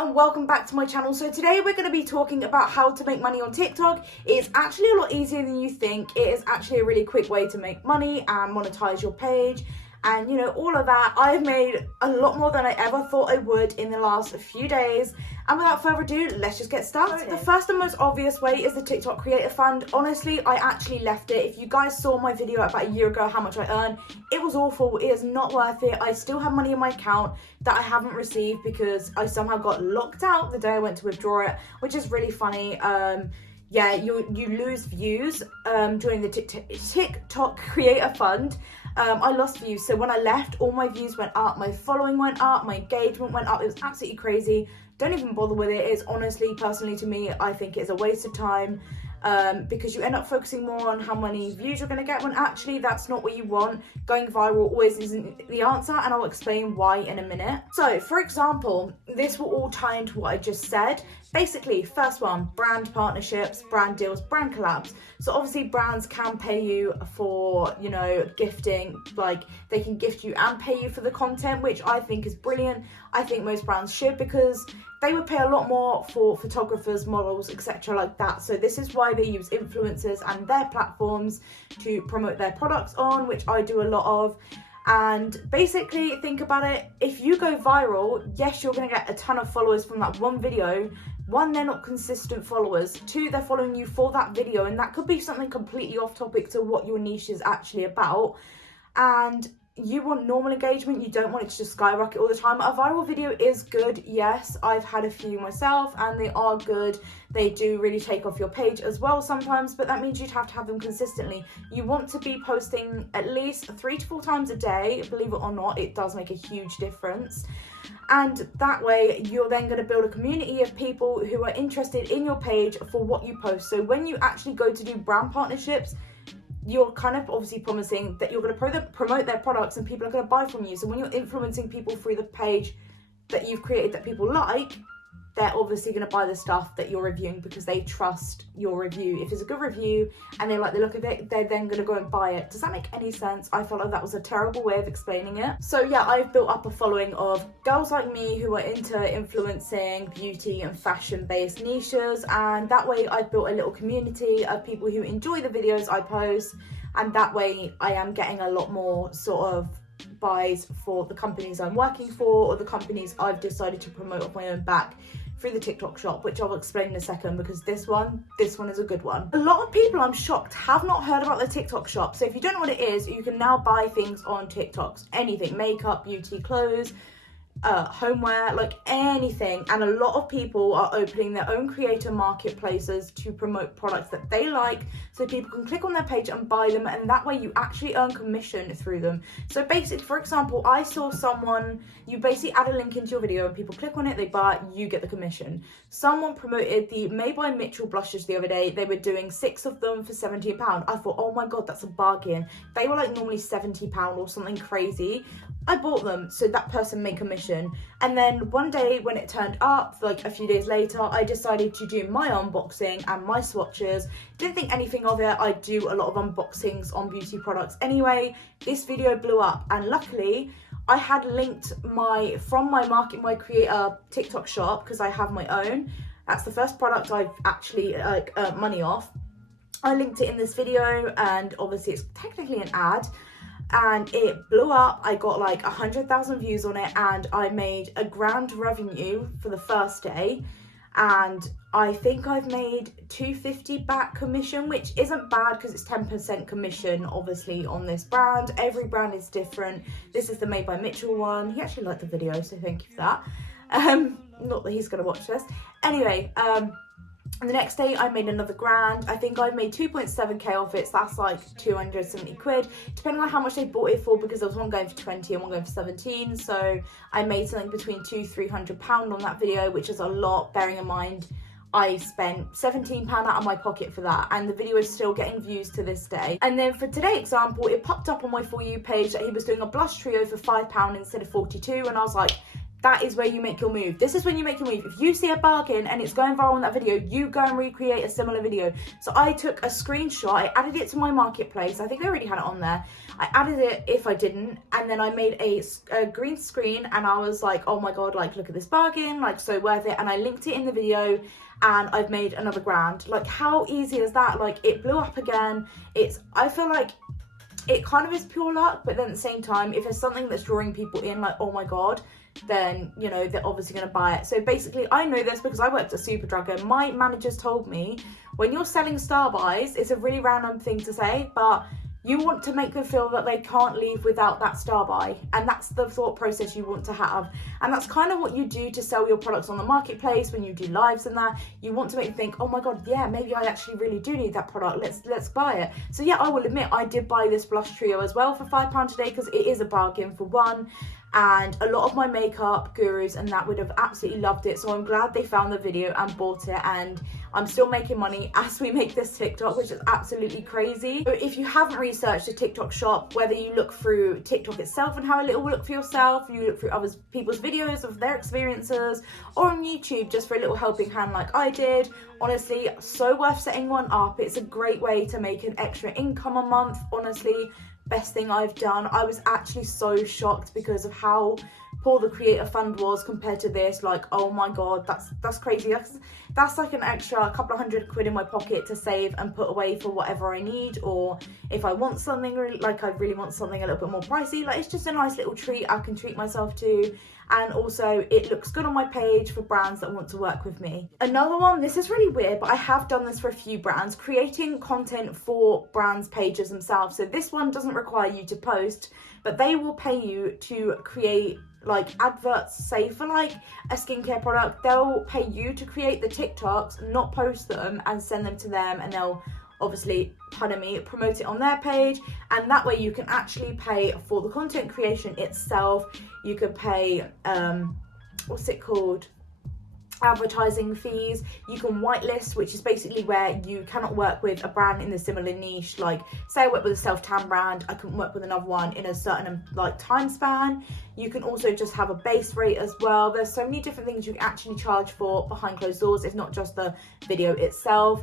and welcome back to my channel. So today we're going to be talking about how to make money on TikTok. It's actually a lot easier than you think. It is actually a really quick way to make money and monetize your page. And you know, all of that. I've made a lot more than I ever thought I would in the last few days. And without further ado, let's just get started. The first and most obvious way is the TikTok Creator Fund. Honestly, I actually left it. If you guys saw my video about a year ago, how much I earned, it was awful. It is not worth it. I still have money in my account that I haven't received because I somehow got locked out the day I went to withdraw it, which is really funny. Yeah, you lose views during the TikTok Creator Fund. I lost views, so when I left, all my views went up, my following went up, my engagement went up. It was absolutely crazy. Don't even bother with it. It's honestly, personally to me, I think it's a waste of time because you end up focusing more on how many views you're going to get when actually that's not what you want. Going viral always isn't the answer, and I'll explain why in a minute. So, for example, this will all tie into what I just said. Basically, first one, brand partnerships, brand deals, brand collabs. So obviously brands can pay you for, you know, gifting, like they can gift you and pay you for the content, which I think is brilliant. I think most brands should, because they would pay a lot more for photographers, models, etc. like that. So this is why they use influencers and their platforms to promote their products on, which I do a lot of. And basically, think about it, if you go viral, yes, you're going to get a ton of followers from that one video. One, they're not consistent followers. Two, they're following you for that video, and that could be something completely off topic to what your niche is actually about. And you want normal engagement, you don't want it to just skyrocket all the time. A viral video is good, yes, I've had a few myself and they are good. They do really take off your page as well sometimes, but that means you'd have to have them consistently. You want to be posting at least 3 to 4 times a day. Believe it or not, it does make a huge difference. And that way you're then going to build a community of people who are interested in your page for what you post. So when you actually go to do brand partnerships, you're kind of obviously promising that you're going to promote their products and people are going to buy from you. So when you're influencing people through the page that you've created that people like, they're obviously going to buy the stuff that you're reviewing because they trust your review. If it's a good review and they like the look of it, they're then going to go and buy it. Does that make any sense? I felt like that was a terrible way of explaining it. So yeah, I've built up a following of girls like me who are into influencing beauty and fashion based niches, and that way I've built a little community of people who enjoy the videos I post, and that way I am getting a lot more sort of buys for the companies I'm working for or the companies I've decided to promote off my own back through the TikTok shop, which I'll explain in a second, because this one is a good one. A lot of people, I'm shocked, have not heard about the TikTok shop. So if you don't know what it is, you can now buy things on TikToks, anything, makeup, beauty, clothes, homeware, like anything. And a lot of people are opening their own creator marketplaces to promote products that they like, so people can click on their page and buy them, and that way you actually earn commission through them. So basically, for example, I saw someone, you basically add a link into your video and people click on it, they buy it, you get the commission. Someone promoted the Made by Mitchell blushes the other day. They were doing 6 of them for £17. I thought, oh my god, that's a bargain. They were like normally £70 or something crazy. I bought them, so that person made commission. And then one day when it turned up, like a few days later, I decided to do my unboxing and my swatches. Didn't think anything of it. I do a lot of unboxings on beauty products anyway. This video blew up, and luckily I had linked my creator TikTok shop, because I have my own. That's the first product I've actually earned money off. I linked it in this video, and obviously it's technically an ad. And it blew up. I got like 100,000 views on it, and I made a grand revenue for the first day. And I think I've made $250 back commission, which isn't bad because it's 10% commission obviously on this brand. Every brand is different. This is the Made by Mitchell one. He actually liked the video, so thank you for that. Not that he's gonna watch this. Anyway, and the next day I made another grand. I think I made 2.7k off it, so that's like 270 quid, depending on how much they bought it for, because there was one going for 20 and one going for 17. So I made something between £200-300 on that video, which is a lot, bearing in mind I spent £17 out of my pocket for that, and the video is still getting views to this day. And then for today's example, it popped up on my For You page that he was doing a blush trio for £5 instead of 42, and I was like, that is where you make your move. This is when you make your move. If you see a bargain and it's going viral on that video, you go and recreate a similar video. So I took a screenshot, I added it to my marketplace. I think I already had it on there. I added it if I didn't, and then I made a green screen, and I was like, oh my god, like look at this bargain, like so worth it. And I linked it in the video, and I've made another grand. Like how easy is that? Like it blew up again. I feel like it kind of is pure luck, but then at the same time, if there's something that's drawing people in, like, oh my god, then, you know, they're obviously going to buy it. So basically, I know this because I worked at Superdrug, and my managers told me, when you're selling star buys, it's a really random thing to say, but you want to make them feel that they can't leave without that star buy. And that's the thought process you want to have. And that's kind of what you do to sell your products on the marketplace when you do lives and that. You want to make them think, oh my god, yeah, maybe I actually really do need that product. Let's buy it. So yeah, I will admit I did buy this blush trio as well for £5 today because it is a bargain for one. And a lot of my makeup gurus and that would have absolutely loved it. So I'm glad they found the video and bought it, and I'm still making money as we make this TikTok, which is absolutely crazy. So if you haven't researched a TikTok shop, whether you look through TikTok itself and how it will look for yourself, you look through other people's videos of their experiences, or on YouTube just for a little helping hand like I did, honestly, so worth setting one up. It's a great way to make an extra income a month, honestly. Best thing I've done. I was actually so shocked because of how poor the creator fund was compared to this. Like, oh my god, that's crazy. That's like an extra couple of £100 in my pocket to save and put away for whatever I need, or if I want something like I really want something a little bit more pricey, like it's just a nice little treat I can treat myself to. And also it looks good on my page for brands that want to work with me. Another one, this is really weird, but I have done this for a few brands, creating content for brands' pages themselves. So this one doesn't require you to post, but they will pay you to create like adverts, say for like a skincare product. They'll pay you to create the TikToks, not post them, and send them to them, and they'll obviously, promote it on their page, and that way you can actually pay for the content creation itself. You could pay what's it called, advertising fees. You can whitelist, which is basically where you cannot work with a brand in the similar niche. Like say I work with a self-tan brand, I couldn't work with another one in a certain like time span. You can also just have a base rate as well. There's so many different things you can actually charge for behind closed doors. It's not just the video itself.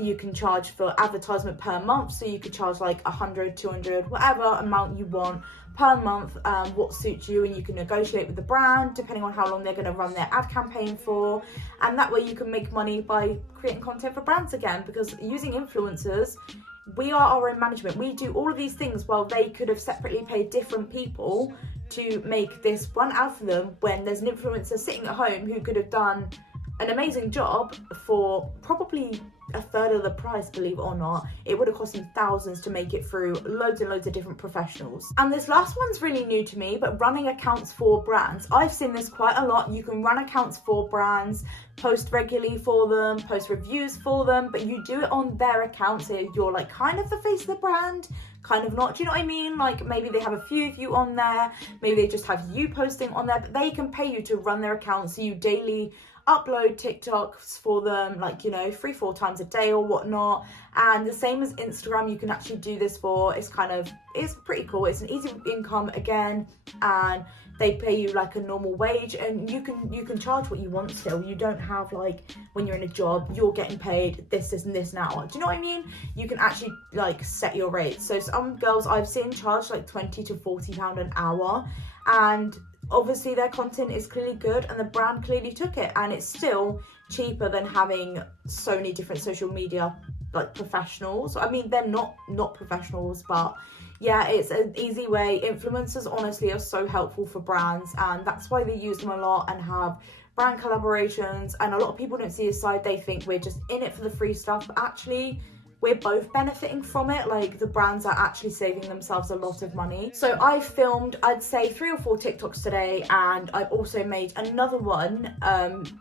You can charge for advertisement per month, so you could charge like 100, 200, whatever amount you want per month, what suits you, and you can negotiate with the brand depending on how long they're going to run their ad campaign for. And that way you can make money by creating content for brands again, because using influencers, we are our own management. We do all of these things while they could have separately paid different people to make this one ad for them, when there's an influencer sitting at home who could have done an amazing job for probably a third of the price, believe it or not. It would have cost them thousands to make it through loads and loads of different professionals. And this last one's really new to me, but running accounts for brands. I've seen this quite a lot. You can run accounts for brands, post regularly for them, post reviews for them, but you do it on their account, so you're like kind of the face of the brand, kind of not, do you know what I mean? Like maybe they have a few of you on there, maybe they just have you posting on there, but they can pay you to run their account, so you daily upload TikToks for them, like, you know, 3-4 times a day or whatnot. And the same as Instagram, you can actually do this for. It's pretty cool. It's an easy income again, and they pay you like a normal wage, and you can charge what you want still. You don't have like when you're in a job, you're getting paid this and this an hour. Do you know what I mean? You can actually like set your rates. So some girls I've seen charge like £20 to £40 an hour, and obviously their content is clearly good and the brand clearly took it, and it's still cheaper than having so many different social media like professionals. I mean, they're not professionals, but yeah, it's an easy way. Influencers honestly are so helpful for brands, and that's why they use them a lot and have brand collaborations. And a lot of people don't see this side. They think we're just in it for the free stuff, but actually we're both benefiting from it. Like the brands are actually saving themselves a lot of money. So I filmed, I'd say 3 or 4 TikToks today, and I've also made another one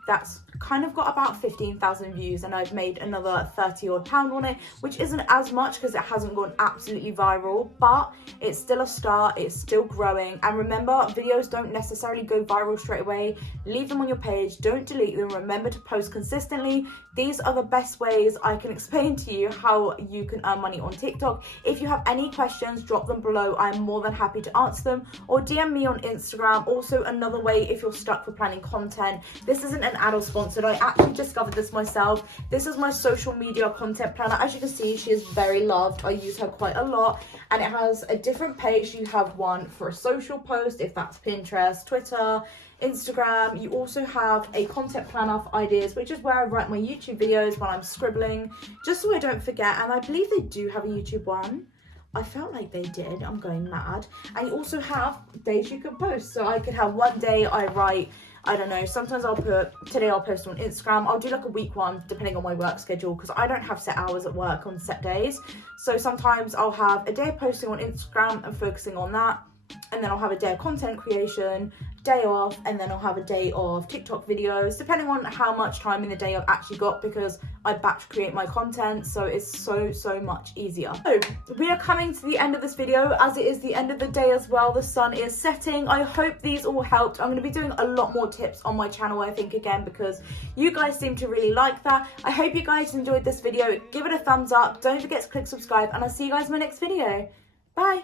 that's kind of got about 15,000 views, and I've made another £30 odd on it, which isn't as much because it hasn't gone absolutely viral, but it's still a start, it's still growing. And remember, videos don't necessarily go viral straight away. Leave them on your page, don't delete them, remember to post consistently. These are the best ways I can explain to you how how you can earn money on TikTok. If you have any questions, drop them below. I'm more than happy to answer them, or DM me on Instagram. Also, another way, if you're stuck for planning content, this isn't an ad or sponsored. I actually discovered this myself. This is my social media content planner. As you can see, she is very loved. I use her quite a lot, and it has a different page. You have one for a social post, if that's Pinterest, Twitter, Instagram. You also have a content planner for ideas, which is where I write my YouTube videos when I'm scribbling, just so I don't forget. And I believe they do have a YouTube one. I felt like they did. I'm going mad. And you also have days you can post. So I could have one day I write, I don't know, sometimes I'll put, today I'll post on Instagram. I'll do like a week one, depending on my work schedule, because I don't have set hours at work on set days. So sometimes I'll have a day of posting on Instagram and focusing on that. And then I'll have a day of content creation, day off, and then I'll have a day of TikTok videos, depending on how much time in the day I've actually got, because I batch create my content, so it's so much easier. So we are coming to the end of this video, as it is the end of the day as well. The sun is setting. I hope these all helped. I'm going to be doing a lot more tips on my channel, I think, again, because you guys seem to really like that. I hope you guys enjoyed this video. Give it a thumbs up. Don't forget to click subscribe, and I'll see you guys in my next video. Bye.